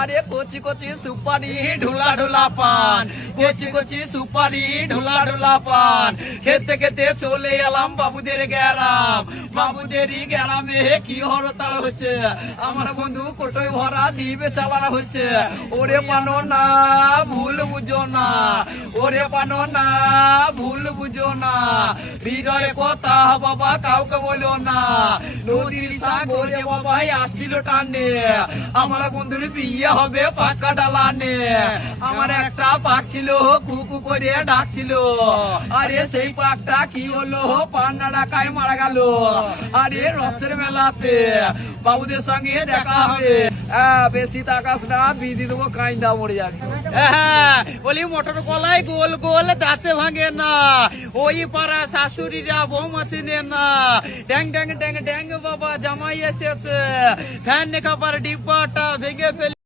আরে কচি কচি সুপারি ঢোলা ঢোলা পান, কচি কচি সুপারি ঢোলা ঢোলা পান, খেতে খেতে চলে এলাম বাবুদের গ্রাম। বাবুদেরই গ্রামে কি হরতাল হচ্ছে, আমার বন্ধু কোটোই ভরা দিবে চালানো হচ্ছে। ওরে পানো না ভুল বুঝো না, ওরে পানো না ভুল বুঝো না, হৃদয়ে কথা বাবা কাউকে বলো না। নদীর সাগরে বাবা আসছিল টানে, আমার বন্ধুর বিয়ে হবে পাকা ডালানে। আমার একটা পাক ছিল কুকু করে ডাকছিল, আরে সেই পাকটা কি হলো পান্না ডাকায় মারা গেল। আরে রসের মেলাতে বাবুদের সঙ্গে দেখা হবে, বেশি তাকাস না বিধি দেবো কাইন্দা মরে যাবে। বলি মোটর কলাই গোল গোল দাঁতে ভাঙে না, ওই পাড়া শাশুড়িরা বৌমা চিনে না। ড্যাং ড্যাং ড্যাং ড্যাং বাবা জামাই এসেছে, ফ্যান খাবার ডিব্বাটা ভেঙে ফেলে